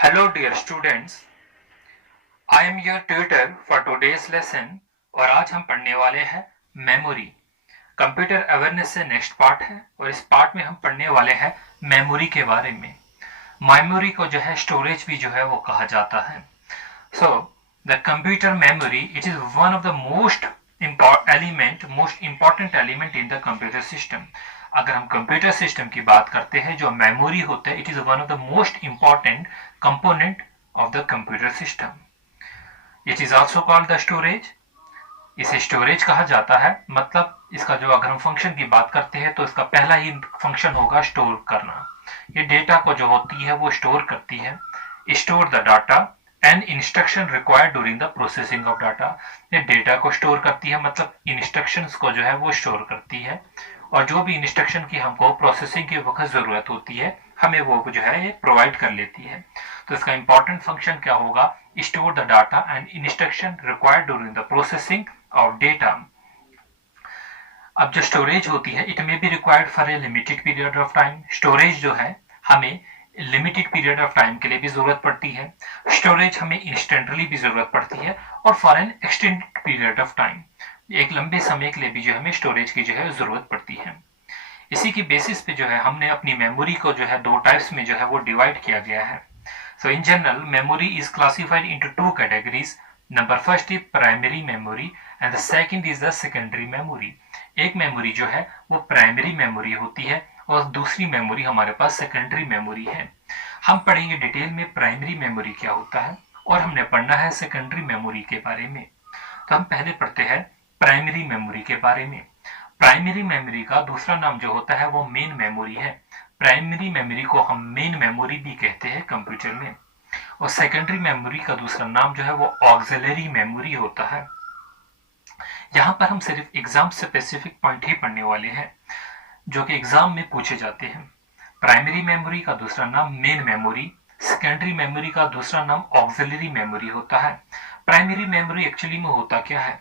Hello dear students, I am your tutor for today's lesson और आज हम पढ़ने वाले हैं मेमोरी। कंप्यूटर अवेयरनेस से नेक्स्ट पार्ट है और इस पार्ट में हम पढ़ने वाले हैं मेमोरी के बारे में। मेमोरी को जो है स्टोरेज भी जो है वो कहा जाता है। So the computer memory it is one of the most important element in the computer system. अगर हम कंप्यूटर सिस्टम की बात करते हैं, जो मेमोरी होता है, it is one of the most important component of the computer system. It is also called the storage. इसे स्टोरेज कहा जाता है। मतलब इसका जो अगर हम फंक्शन की बात करते हैं तो इसका पहला ही फंक्शन होगा स्टोर करना। ये डेटा को जो होती है वो स्टोर करती है। Store the data and instruction required during the processing of data. ये डेटा को स्टोर करती है, मतलब इंस्ट्रक्शंस को जो है वो स्टोर करती है, और जो भी इंस्ट्रक्शन की हमको प्रोसेसिंग के वक्त जरूरत होती है हमें वो जो है ये प्रोवाइड कर लेती है। तो इसका इंपॉर्टेंट फंक्शन क्या होगा? Store the data and instruction required during the processing of data. अब जो स्टोरेज होती है, it may be required for a limited period of time. Storage जो है हमें लिमिटेड पीरियड ऑफ टाइम के लिए भी जरूरत पड़ती है। स्टोरेज हमें इंस्टेंटली भी जरूरत पड़ती है और for an extended period of time, एक लंबे समय के लिए भी जो हमें स्टोरेज की जो है जरूरत पड़ती है। इसी की बेसिस पे जो है हमने अपनी मेमोरी को जो है दो टाइप्स में जो है वो डिवाइड किया गया है। So in general memory is classified into two categories. Number first is primary memory and the second is the secondary memory. एक मेमोरी जो है वो प्राइमरी मेमोरी होती है और दूसरी मेमोरी हमारे पास सेकेंडरी मेमोरी है। हम पढ़ेंगे डिटेल में प्राइमरी मेमोरी क्या होता है और हमने पढ़ना है सेकेंडरी मेमोरी के बारे में। तो हम पहले पढ़ते हैं प्राइमरी मेमोरी के बारे में। प्राइमरी मेमोरी का दूसरा नाम जो होता है वो मेन मेमोरी है। प्राइमरी मेमोरी को हम मेन मेमोरी भी कहते हैं कंप्यूटर में। और सेकेंडरी मेमोरी का दूसरा नाम जो है वो ऑक्सिलरी मेमोरी होता है। यहाँ पर हम सिर्फ एग्जाम स्पेसिफिक पॉइंट ही पढ़ने वाले हैं जो कि एग्जाम में पूछे जाते हैं। प्राइमरी मेमोरी का दूसरा नाम मेन मेमोरी, सेकेंडरी मेमोरी का दूसरा नाम ऑक्सिलरी मेमोरी होता है। प्राइमरी मेमोरी एक्चुअली में होता क्या है?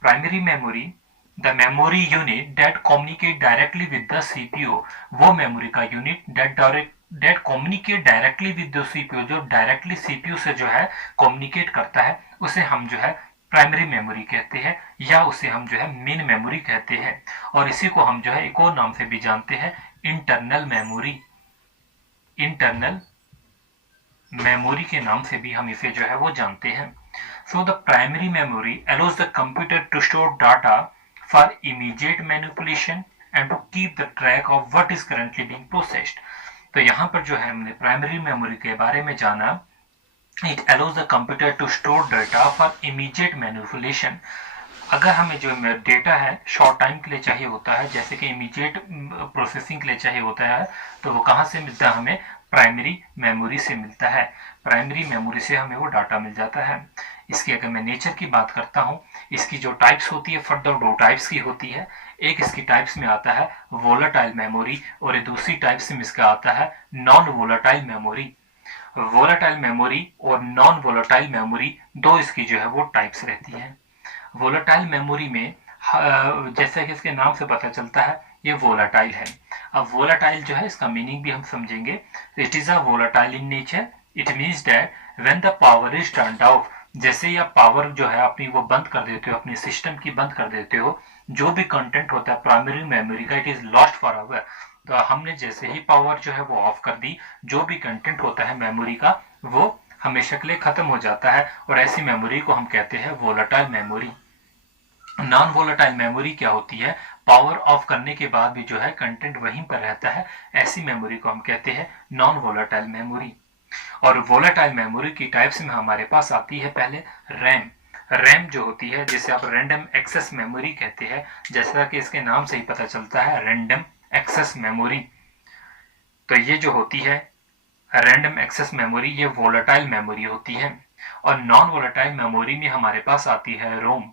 Primary memory the memory unit that communicate directly with the CPU. वो मेमोरी का unit that communicate directly with the CPU, जो डायरेक्टली सीपीयू से जो है कम्युनिकेट करता है, उसे हम जो है प्राइमरी मेमोरी कहते हैं, या उसे हम जो है मेन मेमोरी कहते हैं। और इसी को हम जो है एक और नाम से भी जानते हैं, इंटरनल मेमोरी। इंटरनल मेमोरी के नाम से भी हम इसे जो है वो जानते हैं। So the primary memory allows the computer to store data for immediate manipulation and to keep the track of what is currently being processed. तो यहाँ पर जो है हमने प्राइमरी मेमोरी के बारे में जाना। It allows the computer to store data for immediate manipulation. अगर हमें जो डेटा है शॉर्ट टाइम के लिए चाहिए होता है, जैसे कि इमीडिएट प्रोसेसिंग के लिए चाहिए होता है, तो वो कहाँ से मिलता है? हमें प्राइमरी मेमोरी से मिलता है। प्राइमरी मेमोरी से हमें वो डाटा मिल जाता है। इसकी अगर मैं नेचर की बात करता हूँ, इसकी जो टाइप्स होती है फर्दर दो टाइप्स की होती है। एक इसकी टाइप्स में आता है वोलेटाइल मेमोरी और ये दूसरी टाइप्स में इसका आता है non volatile memory. Volatile memory और नॉन वोलेटाइल मेमोरी दो इसकी जो है वो टाइप्स रहती है। वोलेटाइल मेमोरी में जैसे कि इसके नाम से पता चलता है ये वोलेटाइल है। अब वोलेटाइल जो है इसका मीनिंग भी हम समझेंगे। It is a volatile in nature. It means that when the power is turned of, जैसे ही आप पावर जो है अपनी वो बंद कर देते हो, अपनी सिस्टम की बंद कर देते हो, जो भी कंटेंट होता है प्राइमरी मेमोरी का it is lost for ever. तो हमने जैसे ही पावर जो है वो ऑफ कर दी, जो भी कंटेंट होता है मेमोरी का वो हमेशा के लिए खत्म हो जाता है, और ऐसी मेमोरी को हम कहते हैं volatile memory. Non volatile memory क्या होती है? पावर ऑफ करने के बाद भी जो है कंटेंट वहीं पर रहता है, ऐसी मेमोरी को हम कहते हैं नॉन वोलेटाइल मेमोरी। और वोलेटाइल मेमोरी की टाइप्स में हमारे पास आती है पहले रैम। रैम जो होती है जिसे आप रैंडम एक्सेस मेमोरी कहते हैं, जैसा कि इसके नाम से ही पता चलता है रैंडम एक्सेस मेमोरी। तो ये जो होती है रैंडम एक्सेस मेमोरी, ये वोलेटाइल मेमोरी होती है। और नॉन वोलेटाइल मेमोरी में हमारे पास आती है रोम।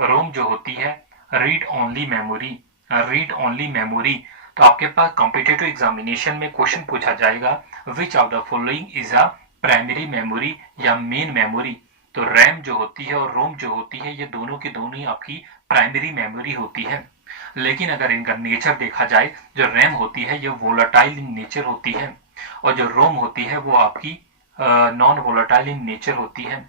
रोम जो होती है read only memory. Read only memory. तो आपके पास कॉम्पिटिटिव एग्जामिनेशन में क्वेश्चन पूछा जाएगा विच of the following is a primary memory या मेन मेमोरी। तो रैम जो होती है और रोम जो होती है ये दोनों की दोनों ही आपकी प्राइमरी मेमोरी होती है। लेकिन अगर इनका नेचर देखा जाए, जो रैम होती है ये वोलेटाइल इन नेचर होती है और जो रोम होती है वो आपकी नॉन वोलेटाइल इन नेचर होती है।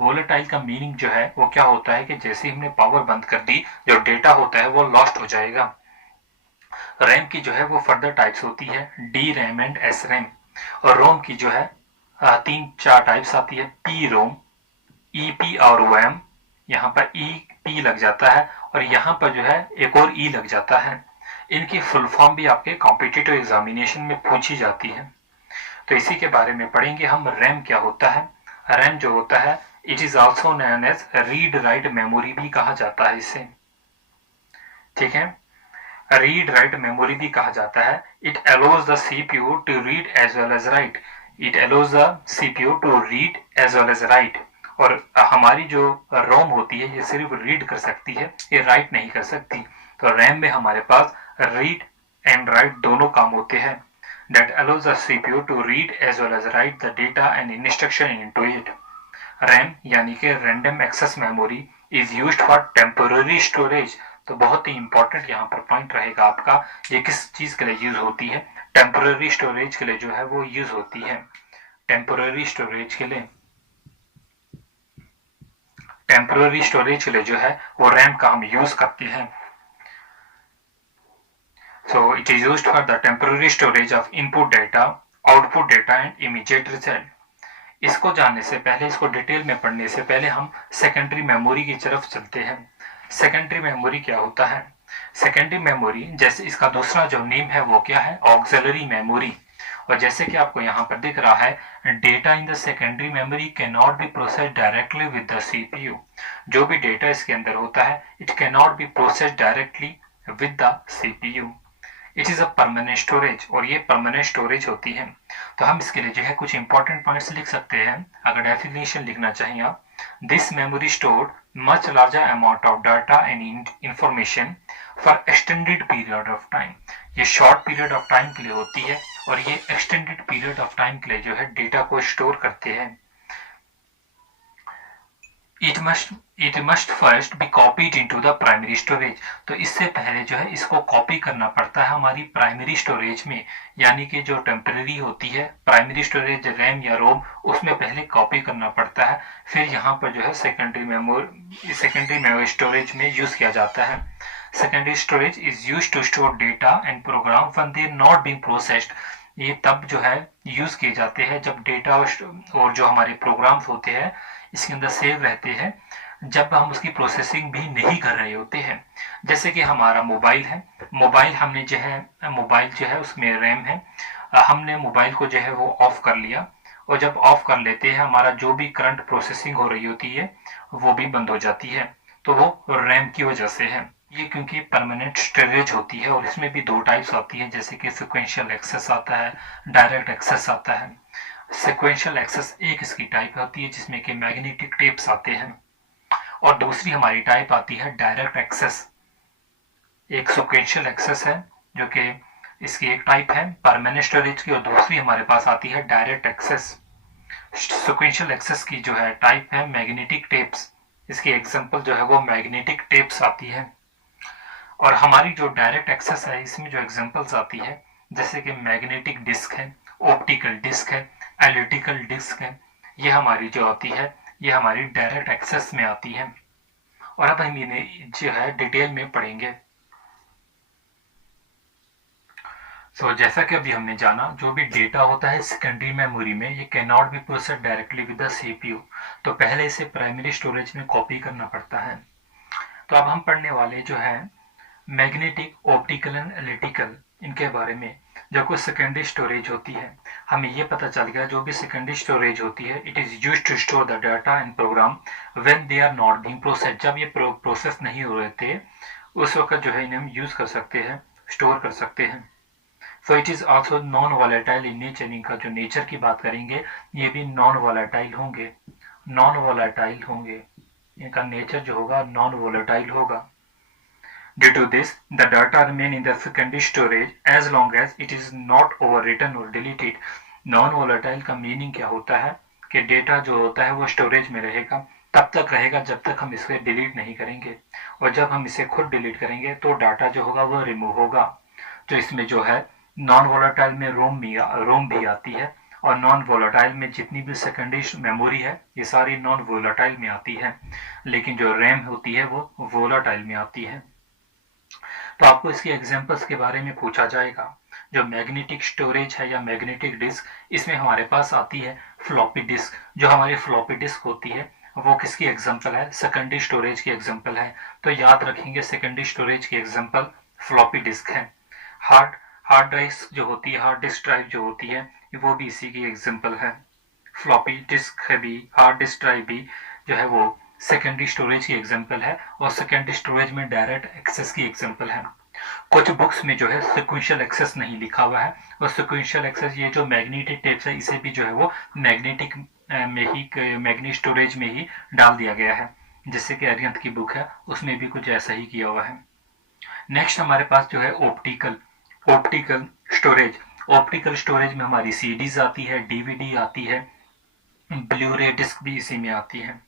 वोलेटाइल का मीनिंग जो है वो क्या होता है कि जैसे ही हमने पावर बंद कर दी, जो डेटा होता है वो लॉस्ट हो जाएगा। रैम की जो है वो फर्दर टाइप्स होती है, D RAM and S RAM. और रोम की जो है 3-4 टाइप्स आती है, पी रोम, ई पी और ओ एम। यहाँ पर ई पी लग जाता है और यहाँ पर जो है एक और ई लग जाता है। इनकी फुल फॉर्म भी आपके कॉम्पिटिटिव एग्जामिनेशन में पूछी जाती है। तो इसी के बारे में पढ़ेंगे हम। रैम क्या होता है? रैम जो होता है, it is also known as read write memory भी कहा जाता है इसे। ठीक है, रीड राइट मेमोरी भी कहा जाता है। It allows the CPU to read as well as write. It allows the CPU to read as well as write. और हमारी जो रोम होती है ये सिर्फ रीड कर सकती है, ये राइट नहीं कर सकती। तो रैम में हमारे पास रीड एंड राइट दोनों काम होते हैं। that allows the CPU to read as well as write the data and instruction into it. RAM यानी कि random access memory is used for temporary storage. तो बहुत ही इंपॉर्टेंट यहाँ पर पॉइंट रहेगा आपका, ये किस चीज के लिए यूज होती है? टेम्पोररी स्टोरेज के लिए जो है वो यूज होती है। टेम्पोररी स्टोरेज के लिए, टेम्पोररी स्टोरेज के लिए जो है वो रैम का हम यूज करते हैं। So it is used for the temporary storage of input data, output data and immediate result. इसको जानने से पहले, इसको डिटेल में पढ़ने से पहले हम सेकेंडरी मेमोरी की तरफ चलते हैं। सेकेंडरी मेमोरी क्या होता है? सेकेंडरी मेमोरी, जैसे इसका दूसरा जो नेम है वो क्या है? Auxiliary memory. और जैसे कि आपको यहाँ पर दिख रहा है, data in the secondary memory can not be processed directly with the CPU. जो भी डेटा इसके अंदर होता है, it can not be processed directly with the CPU. It is a permanent storage, और ये परमानेंट स्टोरेज होती है। तो हम इसके लिए जो है कुछ इंपॉर्टेंट पॉइंट्स लिख सकते हैं। अगर डेफिनेशन लिखना चाहिए आप, this memory stored much larger amount of data and information for extended period of time. ये शॉर्ट पीरियड ऑफ टाइम के लिए होती है और ये एक्सटेंडेड पीरियड ऑफ टाइम के लिए जो है डेटा को स्टोर करते हैं। It must first be copied into the primary storage. तो इससे पहले जो है इसको कॉपी करना पड़ता है हमारी प्राइमरी स्टोरेज में, यानी कि जो टेम्पररी होती है प्राइमरी स्टोरेज रैम या रोम, उसमें पहले कॉपी करना पड़ता है, फिर यहाँ पर जो है सेकेंडरी मेमोरी स्टोरेज में यूज किया जाता है। Secondary storage is use to store data and program when they not being processed. ये तब जो है यूज किए जाते हैं जब डेटा और जो हमारे प्रोग्राम्स होते हैं इसके अंदर सेव रहते हैं, जब हम उसकी प्रोसेसिंग भी नहीं कर रहे होते हैं। जैसे कि हमारा मोबाइल है, मोबाइल हमने जो है उसमें रैम है, हमने मोबाइल को जो है वो ऑफ कर लिया, और जब ऑफ कर लेते हैं हमारा जो भी करंट प्रोसेसिंग हो रही होती है वो भी बंद हो जाती है। तो वो रैम की वजह से है। ये क्योंकि परमानेंट स्टोरेज होती है, और इसमें भी दो टाइप्स आती है, जैसे कि सिक्वेंशियल एक्सेस आता है, डायरेक्ट एक्सेस आता है। सिक्वेंशियल एक्सेस एक इसकी टाइप होती है जिसमें कि मैग्नेटिक टेप्स आते हैं, और दूसरी हमारी टाइप आती है डायरेक्ट एक्सेस। एक सिक्वेंशियल एक्सेस है जो कि इसकी एक टाइप है परमानेंट स्टोरेज की, और दूसरी हमारे पास आती है डायरेक्ट एक्सेस। सिक्वेंशियल एक्सेस की जो है टाइप है मैग्नेटिक टेप्स, इसकी एग्जांपल जो है वो मैग्नेटिक टेप्स आती है। और हमारी जो डायरेक्ट एक्सेस है इसमें जो एग्जांपल्स आती है जैसे कि मैग्नेटिक डिस्क है, ऑप्टिकल डिस्क है, एलिप्टिकल डिस्क है, ये हमारी जो आती है ये हमारी डायरेक्ट एक्सेस में आती है। और अब हम इन्हें जो है डिटेल में पढ़ेंगे। जैसा कि अभी हमने जाना, जो भी डेटा होता है सेकेंडरी मेमोरी में ये can not be processed directly with the CPU, तो पहले इसे प्राइमरी स्टोरेज में कॉपी करना पड़ता है। तो अब हम पढ़ने वाले जो है मैग्नेटिक, ऑप्टिकल एंड एलिप्टिकल, इनके बारे में। जो कुछ सेकेंडरी स्टोरेज होती है, हमें ये पता चल गया जो भी सेकेंडरी स्टोरेज होती है it is used to store the data and program when they are not being processed. जब ये प्रोसेस नहीं हो रहे थे उस वक्त जो है इन्हें हम यूज कर सकते हैं, स्टोर कर सकते हैं। So it is also known volatile in nature. इनका जो नेचर की बात करेंगे ये भी नॉन वॉलेटाइल होंगे, नॉन वॉलेटाइल होंगे, इनका नेचर जो होगा नॉन वॉलेटाइल होगा। Due to this, the data remain in the secondary storage as long as it is not overwritten or deleted. Non volatile का मीनिंग क्या होता है कि डेटा जो होता है वो स्टोरेज में रहेगा, तब तक रहेगा जब तक हम इसे डिलीट नहीं करेंगे, और जब हम इसे खुद डिलीट करेंगे तो डाटा जो होगा वो रिमूव होगा। तो इसमें जो है नॉन वोलेटाइल में रोम भी आती है, और नॉन वोलेटाइल में जितनी भी सेकेंडरी मेमोरी है ये सारी नॉन वोलेटाइल में आती है, लेकिन जो रैम होती है वो वोलेटाइल में आती है। तो आपको इसके एग्जांपल्स के बारे में पूछा जाएगा। जो मैग्नेटिक स्टोरेज है या मैग्नेटिक डिस्क, इसमें हमारे पास आती है फ्लॉपी डिस्क। जो हमारी फ्लॉपी डिस्क होती है वो किसकी एग्जांपल है? सेकेंडरी स्टोरेज की एग्जांपल है। तो याद रखेंगे सेकेंडरी स्टोरेज की एग्जांपल फ्लॉपी डिस्क है। हार्ड हार्ड ड्राइव जो होती है, हार्ड डिस्क ड्राइव जो होती है, वो भी इसी की एग्जांपल है। फ्लॉपी डिस्क है भी, हार्ड डिस्क ड्राइव भी जो है वो सेकेंडरी स्टोरेज की एग्जांपल है, और सेकेंडरी स्टोरेज में डायरेक्ट एक्सेस की एग्जांपल है। कुछ बुक्स में जो है सिक्वेंशियल एक्सेस नहीं लिखा हुआ है, और सिक्वेंशियल एक्सेस ये जो मैग्नेटिक टेप्स है इसे भी जो है वो मैग्नेटिक में ही मैग्नेटिक स्टोरेज में ही डाल दिया गया है, जैसे कि अरिहंत की बुक है उसमें भी कुछ ऐसा ही किया हुआ है। नेक्स्ट हमारे पास जो है ऑप्टिकल स्टोरेज। ऑप्टिकल स्टोरेज में हमारी सीडीज आती है, डीवीडी आती है, ब्लूरे डिस्क भी इसी में आती है।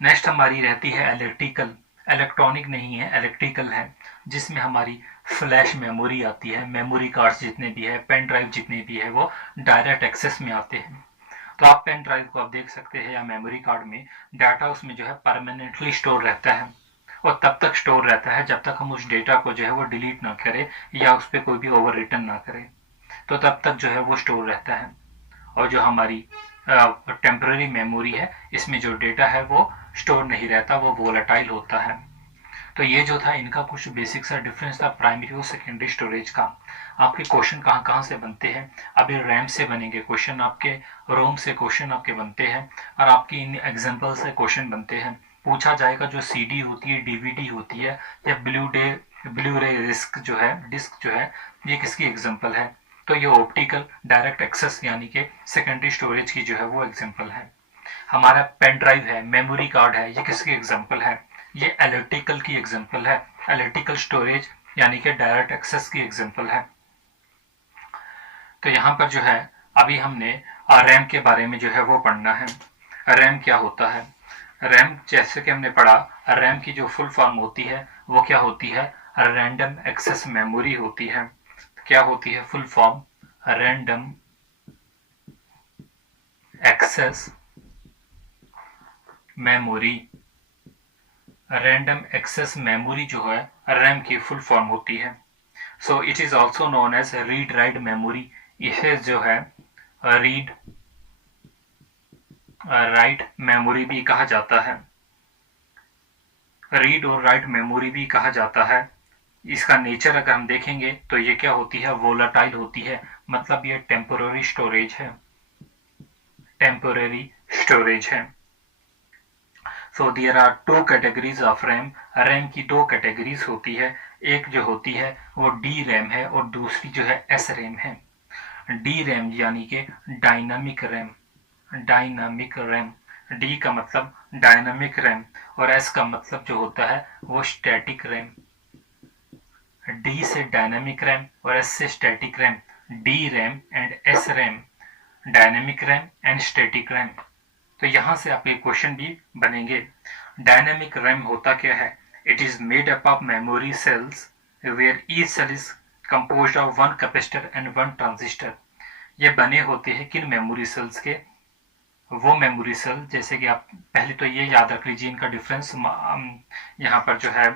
नेक्स्ट हमारी रहती है इलेक्ट्रॉनिक नहीं है, इलेक्ट्रिकल है, जिसमें हमारी फ्लैश मेमोरी आती है। मेमोरी कार्ड्स जितने भी है, पेन ड्राइव जितने भी है, वो डायरेक्ट एक्सेस में आते हैं। तो आप पेन ड्राइव को आप देख सकते हैं या मेमोरी कार्ड में डाटा उसमें जो है परमानेंटली स्टोर रहता है, और तब तक स्टोर रहता है जब तक हम उस डेटा को जो है वो डिलीट ना करें या उस पर कोई भी ओवर रिटर्न ना करें, तो तब तक जो है वो स्टोर रहता है। और जो हमारी टेम्पररी मेमोरी है, इसमें जो डेटा है वो स्टोर नहीं रहता, वो वोलेटाइल होता है। तो ये जो था इनका कुछ बेसिक सा डिफरेंस था प्राइमरी और सेकेंडरी स्टोरेज का। आपके क्वेश्चन कहाँ कहाँ से बनते हैं? अभी रैम से बनेंगे क्वेश्चन आपके, रोम से क्वेश्चन आपके बनते हैं, और आपकी इन एग्जाम्पल से क्वेश्चन बनते हैं। पूछा जाएगा जो सीडी होती है, डीवीडी होती है, या ब्लू रे डिस्क जो है ये किसकी एग्जाम्पल है? तो ये ऑप्टिकल डायरेक्ट एक्सेस यानी कि सेकेंडरी स्टोरेज की जो है वो एग्जाम्पल है। हमारा पेन ड्राइव है, मेमोरी कार्ड है, ये किसकी एग्जाम्पल है? ये इलेक्ट्रिकल की एग्जाम्पल है, इलेक्ट्रिकल स्टोरेज यानी कि डायरेक्ट एक्सेस की एग्जाम्पल है। तो यहाँ पर जो है अभी हमने रैम के बारे में जो है वो पढ़ना है। रैम क्या होता है? रैम जैसे कि हमने पढ़ा, रैम की जो फुल फॉर्म होती है वो क्या होती है? रैंडम एक्सेस मेमोरी होती है। क्या होती है full form? Random access memory. Random access memory जो है रैम की फुल फॉर्म होती है। So it is also known as read write memory. इसे जो है रीड राइट मेमोरी भी कहा जाता है, रीड और राइट मेमोरी भी कहा जाता है। इसका नेचर अगर हम देखेंगे तो ये क्या होती है? वोलाटाइल होती है, मतलब ये टेम्पोररी स्टोरेज है, टेम्पोररी स्टोरेज है। So there are two categories of RAM. RAM की दो कैटेगरीज होती है, एक जो होती है वो डी रैम है और दूसरी जो है एस रैम है। डी रैम यानी कि dynamic RAM, dynamic RAM. D का मतलब डायनामिक रैम और एस का मतलब जो होता है वो स्टैटिक रैम। डी से डायनामिक रैम और एस से static RAM. D RAM and S RAM, dynamic RAM and static RAM. तो यहां से आपके क्वेश्चन भी बनेंगे। डायनामिक रैम होता क्या है? It is made up of memory cells where each cell is composed of one capacitor and one transistor. ये बने होते हैं किन मेमोरी सेल्स के? वो मेमोरी सेल, जैसे कि आप पहले तो ये याद रख लीजिए इनका डिफरेंस, यहाँ पर जो है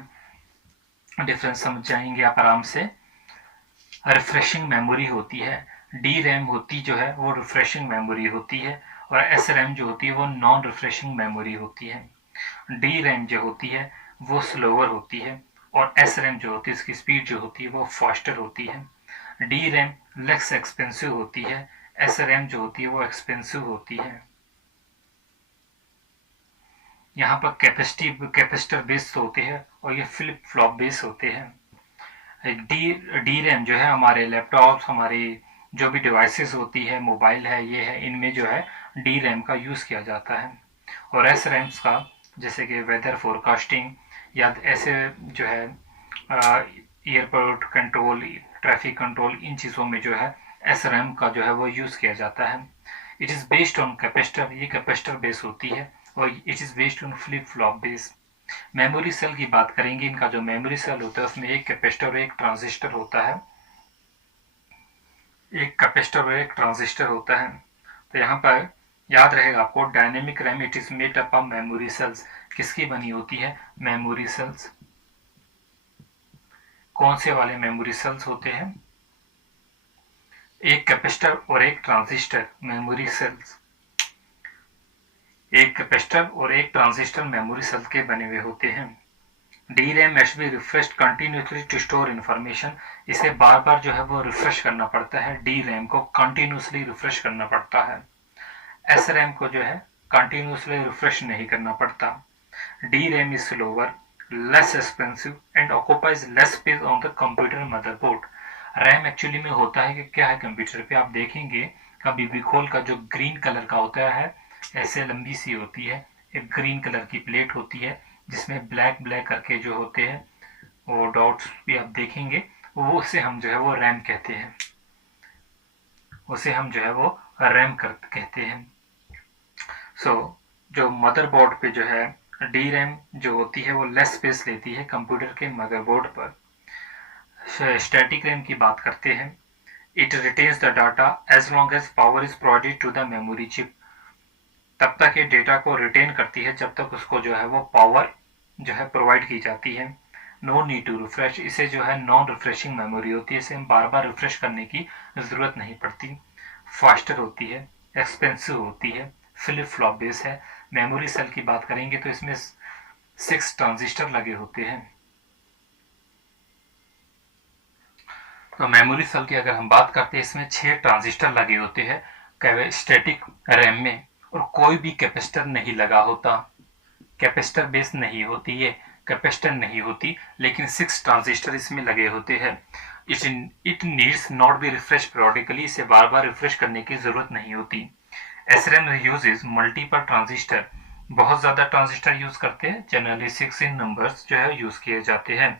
डिफरेंस समझ जाएंगे आप आराम से। रिफ्रेशिंग मेमोरी होती है, डी रैम होती जो है वो रिफ्रेशिंग मेमोरी होती है, और एस रैम जो होती है वो नॉन रिफ्रेशिंग मेमोरी होती है। डी रैम जो होती है वो स्लोअर होती है, और एस रैम जो होती है इसकी स्पीड जो होती है वो फास्टर होती है। डी रैम लेस एक्सपेंसिव होती है, एस रैम जो होती है वो एक्सपेंसिव होती है। यहाँ पर कैपेसिटर बेस्ड होते हैं और ये फ्लिप फ्लॉप बेस्ड होते हैं। डी रैम जो है हमारे लैपटॉप्स, हमारी जो भी डिवाइसेस होती है, मोबाइल है, ये है, इनमें जो है डी रैम का यूज़ किया जाता है। और एस रैम्स का जैसे कि वेदर फोरकास्टिंग या ऐसे जो है एयरपोर्ट कंट्रोल, ट्रैफिक कंट्रोल, इन चीज़ों में जो है एस रैम का जो है वो यूज़ किया जाता है। It is based on capacitor, ये कैपेसिटर बेस होती है, और it is based on flip flop base. Memory cell की बात करेंगे, इनका जो मेमोरी सेल होता है उसमें एक कैपेसिटर और एक ट्रांजिस्टर होता है। एक कैपेसिटर और एक ट्रांजिस्टर होता है। तो यहाँ पर याद रहेगा आपको, dynamic RAM it is made up of memory sales. किसकी बनी होती है? Memory cells. कौन से वाले मेमोरी सेल्स होते हैं? एक कैपेसिटर और एक ट्रांजिस्टर मेमोरी सेल्स। एक कैपेसिटर और एक ट्रांजिस्टर मेमोरी सेल के बने हुए होते हैं। DRAM must be refreshed continuously to store information। इसे बार बार जो है वो रिफ्रेश करना पड़ता है। DRAM को कंटिन्यूसली रिफ्रेश करना पड़ता है। SRAM को जो है कंटिन्यूसली रिफ्रेश नहीं करना पड़ता। DRAM is slower, less expensive and occupies less space on the computer motherboard। RAM actually में होता है कि क्या है, कंप्यूटर पे आप देखेंगे कभी भी खोल का जो ग्रीन कलर का होता है, ऐसे लंबी सी होती है, एक ग्रीन कलर की प्लेट होती है जिसमें ब्लैक ब्लैक करके जो होते हैं वो डॉट्स भी आप देखेंगे, वो उसे हम जो है वो रैम कहते हैं। उसे हम जो है वो रैम कहते हैं। सो जो मदरबोर्ड पे जो है डी रैम जो होती है वो लेस स्पेस लेती है कंप्यूटर के मदरबोर्ड पर। स्टैटिक रैम की बात करते हैं। It retains the data as long as power is provided to the memory chip. तब तक ये डेटा को रिटेन करती है जब तक उसको जो है वो पावर जो है प्रोवाइड की जाती है। नो नीड टू रिफ्रेश, इसे जो है नॉन रिफ्रेशिंग मेमोरी होती है, इसे हम बार बार रिफ्रेश करने की जरूरत नहीं पड़ती। फास्टर होती है, एक्सपेंसिव होती है, फ्लिप फ्लॉप बेस है। मेमोरी सेल की बात करेंगे तो इसमें 6 ट्रांजिस्टर लगे होते हैं। तो मेमोरी सेल की अगर हम बात करते हैं, इसमें 6 ट्रांजिस्टर लगे होते हैं स्टैटिक रैम में, और कोई भी कैपेसिटर नहीं लगा होता। कैपेसिटर बेस नहीं होती है, कैपेसिटर नहीं होती, लेकिन 6 ट्रांजिस्टर इसमें लगे होते हैं। It needs not be refresh periodically, इसे बार बार रिफ्रेश करने की जरूरत नहीं होती। SRAM यूजेस मल्टीपल ट्रांजिस्टर, बहुत ज्यादा ट्रांजिस्टर यूज करते हैं, जनरली 6 इन नंबर्स जो है यूज किए जाते हैं।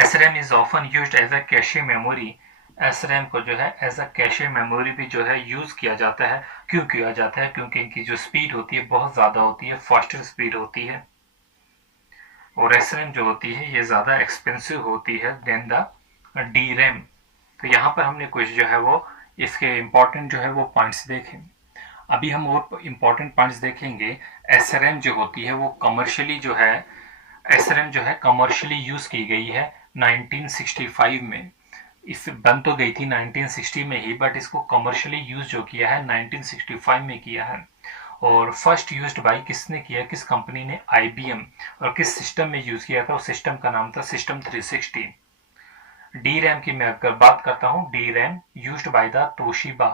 SRAM is often used as a cache memory. SRAM को जो है एज अ कैशे मेमोरी भी जो है यूज किया जाता है। क्यों किया जाता है? क्योंकि इनकी जो स्पीड होती है बहुत ज्यादा होती है, फास्टर स्पीड होती है, और SRAM जो होती है ये ज्यादा एक्सपेंसिव होती है देन द DRAM। तो यहाँ पर हमने कुछ जो है वो इसके इम्पोर्टेंट जो है वो पॉइंट्स देखे। अभी हम और इम्पोर्टेंट पॉइंट्स देखेंगे। SRAM जो होती है वो कमर्शियली जो है, SRAM जो है कमर्शियली यूज की गई है 1965 में। इस बन तो गई थी 1960 में ही, बट इसको कमर्शियली यूज जो किया है 1965 में किया है। और फर्स्ट यूज्ड बाय किसने किया, किस कंपनी ने? IBM। और किस सिस्टम में यूज किया था? उस सिस्टम का नाम था सिस्टम 360। DRAM की मैं अगर बात करता हूँ, DRAM used by the Toshiba.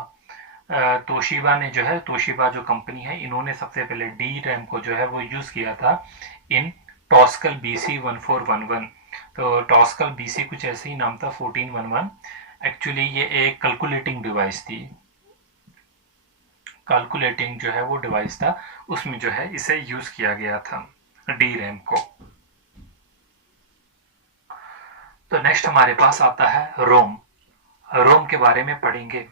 Toshiba ने जो है, तोशिबा जो कंपनी है, इन्होंने सबसे पहले DRAM को जो है वो यूज किया था इन टॉस्कल BC1411। तो टॉस्कल BC कुछ ऐसे ही नाम था, 1411। एक्चुअली ये एक कैलकुलेटिंग डिवाइस थी, कैलकुलेटिंग जो है वो डिवाइस था, उसमें जो है इसे यूज किया गया था DRAM को। तो नेक्स्ट हमारे पास आता है रोम। रोम के बारे में पढ़ेंगे।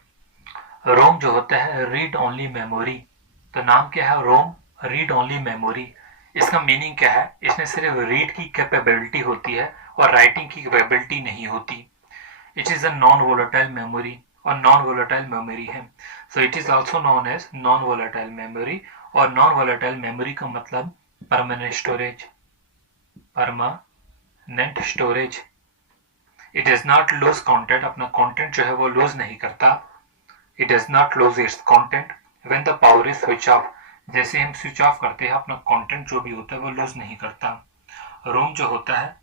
रोम जो होता है रीड ओनली मेमोरी। तो नाम क्या है? रोम रीड ओनली मेमोरी। इसका मीनिंग क्या है? इसमें सिर्फ रीड की कैपेबिलिटी होती है और राइटिंग की कैपेबिलिटी नहीं होती। It is a non volatile memory, और नॉन वोलेटाइल मेमोरी है। So it is also known as non volatile memory. और नॉन वोलेटाइल मेमोरी का मतलब permanent storage, permanent storage. It does not lose content, अपना content जो है वो lose नहीं करता। It does not lose its content when the power is switch off. जैसे हम स्विच ऑफ करते हैं, अपना कंटेंट जो भी होता है वो लूज नहीं करता। रोम जो होता है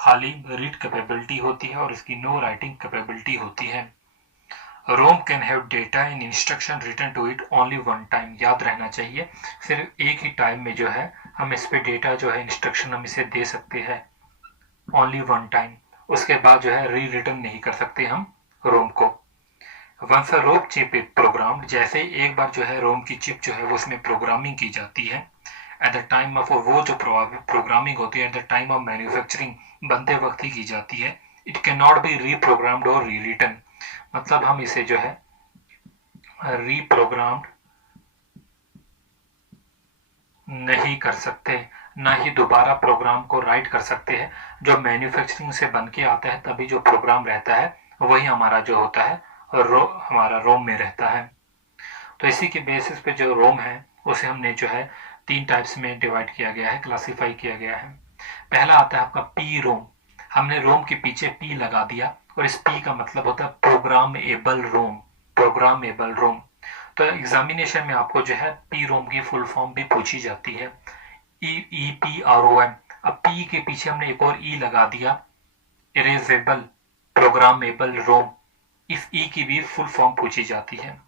खाली रीड कैपेबिलिटी होती है और इसकी नो राइटिंग कैपेबिलिटी होती है। ROM can have data in instruction return to it only one time. याद रहना चाहिए, सिर्फ एक ही टाइम में जो है हम इस पे डेटा जो है इंस्ट्रक्शन हम इसे दे सकते हैं, ओनली वन टाइम। उसके बाद जो है री रिटर्न नहीं कर सकते हम रोम को। Once a ROM chip is programmed, जैसे एक बार जो है रोम की चिप जो है वो उसमें प्रोग्रामिंग की जाती है, एट द टाइम ऑफ, वो जो प्रोग्रामिंग होती है at the time of manufacturing बनते वक्त ही की जाती है। इट कैन नॉट बी रीप्रोग्राम्ड और री रिटर्न, मतलब हम इसे जो है रीप्रोग्राम्ड नहीं कर सकते, ना ही दोबारा प्रोग्राम को राइट कर सकते हैं। जो मैन्युफैक्चरिंग से बन के आता है तभी जो प्रोग्राम रहता है वही हमारा जो होता है हमारा रोम में रहता है। तो इसी के बेसिस पे जो रोम है उसे हमने जो है 3 टाइप्स में डिवाइड किया गया है, क्लासीफाई किया गया है। पहला आता है आपका पी रोम। हमने रोम के पीछे पी लगा दिया और इस पी का मतलब होता है प्रोग्रामेबल रोम। Programmable ROM. तो एग्जामिनेशन में आपको जो है पी रोम की फुल फॉर्म भी पूछी जाती है, EPROM। अब पी के पीछे हमने एक और ई लगा दिया, इरेजेबल प्रोग्रामेबल रोम। इस ई की भी फुल फॉर्म पूछी जाती है।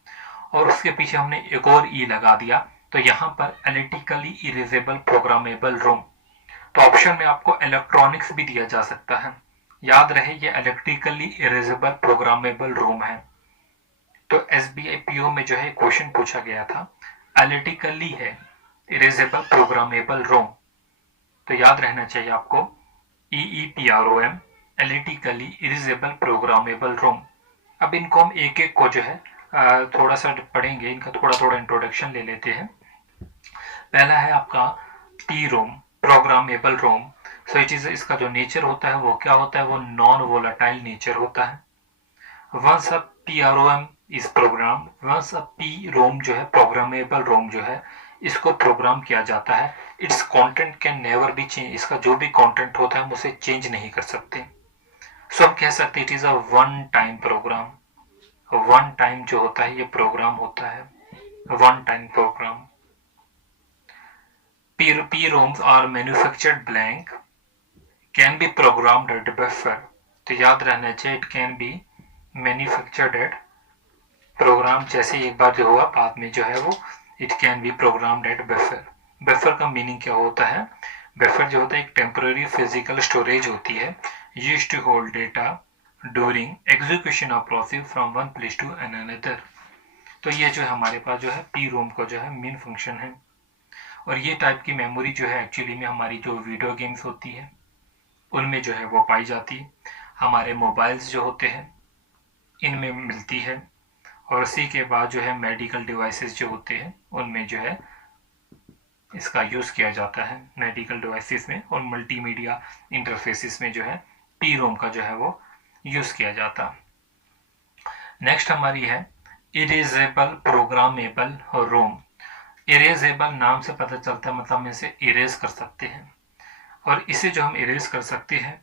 और उसके पीछे हमने एक और ई लगा दिया, तो यहाँ पर एलिटिकली इरेजेबल प्रोग्रामेबल रोम। तो ऑप्शन में आपको इलेक्ट्रॉनिक्स भी दिया जा सकता है। याद रहे ये इलेक्ट्रिकली इरेजेबल प्रोग्रामेबल रोम है। तो SBI PO में जो है क्वेश्चन पूछा गया था, एलिटिकली है इरेजेबल प्रोग्रामेबल रोम। तो याद रहना चाहिए आपको EEPROM, एलिटिकली इरेजेबल प्रोग्रामेबल रोम। अब इनको हम एक एक को जो है थोड़ा सा पढ़ेंगे, इनका थोड़ा थोड़ा इंट्रोडक्शन ले लेते हैं। पहला है आपका P ROM, programmable Rome. So it is, इसका जो नेचर होता है वो क्या होता है, वो नॉन वोलाटाइल नेचर होता है। Once a PROM is program, once a P ROM जो है प्रोग्रामेबल रोम जो है इसको प्रोग्राम किया जाता है, it's content can never be change. इसका जो भी कंटेंट होता है हम उसे चेंज नहीं कर सकते। सो हम कह सकते it is a one time program. One time जो होता है ये प्रोग्राम होता है, one time program. P-ROMs are manufactured blank, can be programmed at buffer। तो याद रहना चाहिए, it can be manufactured at, program जैसे एक बार जो हुआ बाद में जो है वो it can be programmed at buffer। Buffer का मीनिंग क्या होता है, बफर जो होता है एक टेम्पररी फिजिकल स्टोरेज होती है, used to hold data during execution of process from one place to another। तो ये जो है हमारे पास जो है P-ROM का जो है मेन फंक्शन है। और ये टाइप की मेमोरी जो है एक्चुअली में हमारी जो वीडियो गेम्स होती है उनमें जो है वो पाई जाती है, हमारे मोबाइल्स जो होते हैं इनमें मिलती है, और उसी के बाद जो है मेडिकल डिवाइसेस जो होते हैं उनमें जो है इसका यूज़ किया जाता है, मेडिकल डिवाइसेस में और मल्टीमीडिया इंटरफेसिस में जो है P-ROM का जो है वो यूज़ किया जाता। नेक्स्ट हमारी है इरेजेबल प्रोग्रामेबल रोम। इरेजेबल नाम से पता चलता है मतलब हम इसे इरेज कर सकते हैं, और इसे जो हम इरेज कर सकते हैं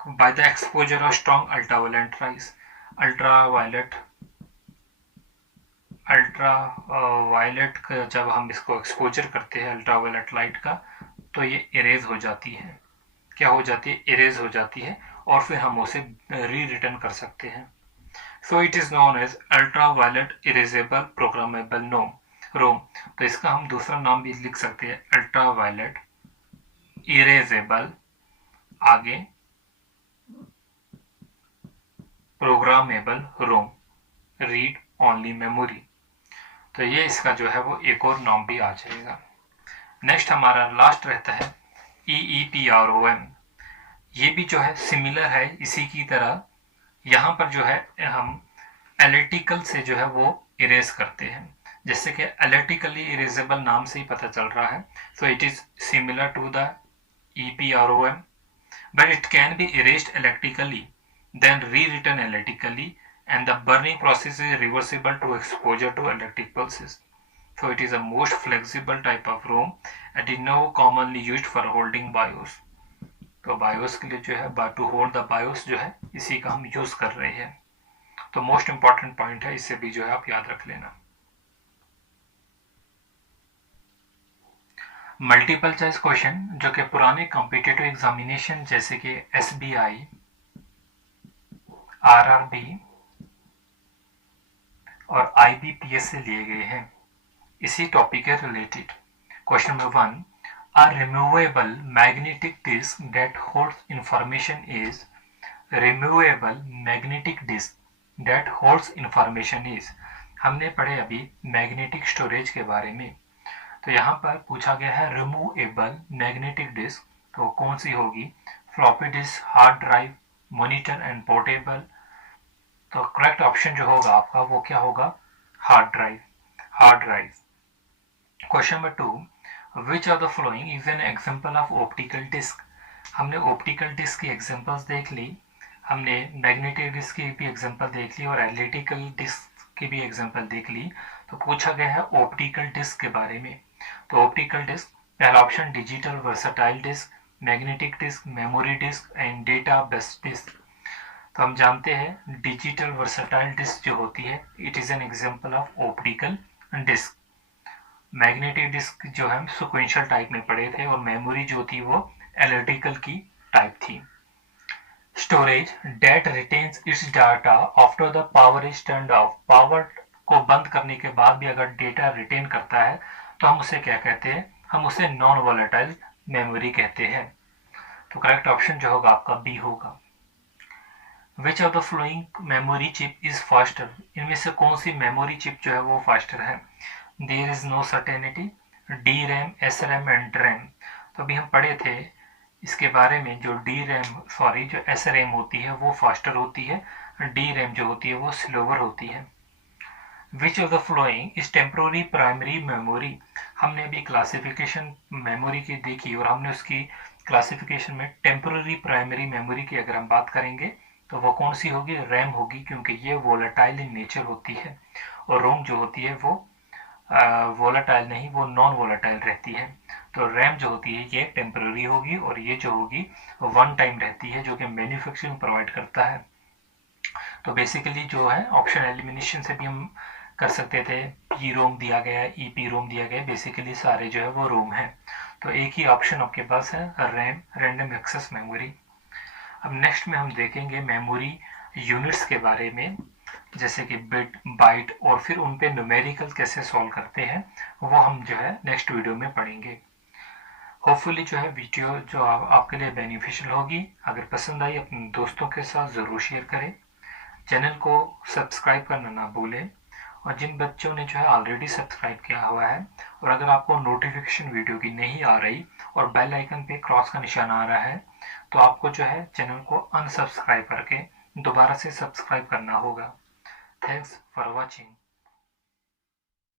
by the exposure of strong ultraviolet rise. Ultraviolet का जब हम इसको एक्सपोजर करते हैं अल्ट्रावायलेट लाइट का, तो ये इरेज हो जाती है। क्या हो जाती है, इरेज हो जाती है, और फिर हम उसे री रिटर्न कर सकते हैं। So it is known as ultraviolet erasable programmable ROM. तो इसका हम दूसरा नाम भी लिख सकते हैं, अल्ट्रावायलेट इरेजेबल आगे programmable ROM, read only memory. तो ये इसका जो है वो एक और नाम भी आ जाएगा। नेक्स्ट हमारा लास्ट रहता है EEPROM। ये भी जो है सिमिलर है इसी की तरह। यहाँ पर जो है हम एलिटिकल से जो है वो इरेज करते हैं, जैसे कि एलिटिकली इरेजेबल नाम से ही पता चल रहा है। So it is similar to the EPROM, but it can be erased electrically then rewritten electrically, and the burning process is reversible to exposure to electric pulses। So it is a most flexible type of ROM and is now commonly used for holding BIOS। तो BIOS के लिए जो है to hold the BIOS जो है इसी का हम यूज कर रहे हैं। तो मोस्ट इंपॉर्टेंट पॉइंट है, इससे भी जो है आप याद रख लेना। मल्टीपल चॉइस क्वेश्चन जो कि पुराने कॉम्पिटिटिव एग्जामिनेशन जैसे कि SBI, RRB और IBPS से लिए गए हैं, इसी टॉपिक के related. Question number 1, a removable magnetic disk that holds information is, removable magnetic disk that holds information is. हमने पढ़े अभी मैग्नेटिक स्टोरेज के बारे में, तो यहाँ पर पूछा गया है रिमूवेबल मैग्नेटिक डिस्क, तो कौन सी होगी, floppy disk, hard drive, monitor and portable. तो करेक्ट ऑप्शन जो होगा आपका वो क्या होगा, hard drive, hard drive. Question number 2, which of the following is an example of optical disk. हमने ऑप्टिकल डिस्क की एग्जांपल्स देख ली। हमने मैग्नेटिक डिस्क की भी एग्जांपल देख ली और एनालिटिकल डिस्क की भी एग्जांपल देख ली। तो पूछा गया है ऑप्टिकल डिस्क के बारे में। तो ऑप्टिकल डिस्क, पहला option digital versatile disk, magnetic disk, memory disk and data base disk. तो हम जानते हैं डिजिटल वर्सटाइल डिस्क जो होती है it is an example of optical disk. Magnetic disk जो हम सिक्वेंशियल टाइप में पढ़े थे और मेमोरी जो थी वो एनालिटिकल की टाइप थी। Storage data retains its data after the power is turned off. Power को बंद करने के बाद भी अगर डेटा रिटेन करता है तो हम उसे क्या कहते हैं, हम उसे नॉन वोलेटाइल मेमोरी कहते हैं। तो करेक्ट ऑप्शन जो होगा आपका बी होगा। विच of the flowing memory chip is faster. इनमें से कौन सी मेमोरी चिप जो है वो फास्टर है। There is no certainty, D RAM, S RAM and RAM. तो अभी हम पढ़े थे इसके बारे में, जो जो एस रैम होती है वो फास्टर होती है, डी रैम जो होती है वो स्लोअर होती है। विच of the following is temporary primary memory. हमने अभी क्लासिफिकेशन मेमोरी की देखी और हमने उसकी क्लासिफिकेशन में टेम्पोररी प्राइमरी मेमोरी की अगर हम बात करेंगे तो वो कौन सी होगी, रैम होगी, क्योंकि ये वोलेटाइल इन नेचर होती है और रोम जो होती है वो वोलेटाइल नहीं, वो नॉन वोलेटाइल रहती है। तो रैम जो होती है ये टेम्पररी होगी और ये जो होगी वन टाइम रहती है, जो कि मैन्युफैक्चरिंग प्रोवाइड करता है। तो बेसिकली जो है ऑप्शन एलिमिनेशन से भी हम कर सकते थे, पी रोम दिया गया है, ई पी रोम दिया गया है, बेसिकली सारे जो है वो रोम है। तो एक ही ऑप्शन आपके पास है रैम, रैंडम एक्सेस मेमोरी। अब नेक्स्ट में हम देखेंगे मेमोरी यूनिट्स के बारे में, जैसे कि बिट, बाइट और फिर उन पे न्यूमेरिकल कैसे सॉल्व करते हैं वो हम जो है नेक्स्ट वीडियो में पढ़ेंगे। होपफुली जो है वीडियो जो आपके लिए बेनिफिशियल होगी। अगर पसंद आई अपने दोस्तों के साथ ज़रूर शेयर करें, चैनल को सब्सक्राइब करना ना भूलें। और जिन बच्चों ने जो है ऑलरेडी सब्सक्राइब किया हुआ है और अगर आपको नोटिफिकेशन वीडियो की नहीं आ रही और बेल आइकन पे क्रॉस का निशान आ रहा है तो आपको जो है चैनल को अनसब्सक्राइब करके दोबारा से सब्सक्राइब करना होगा। Thanks for watching.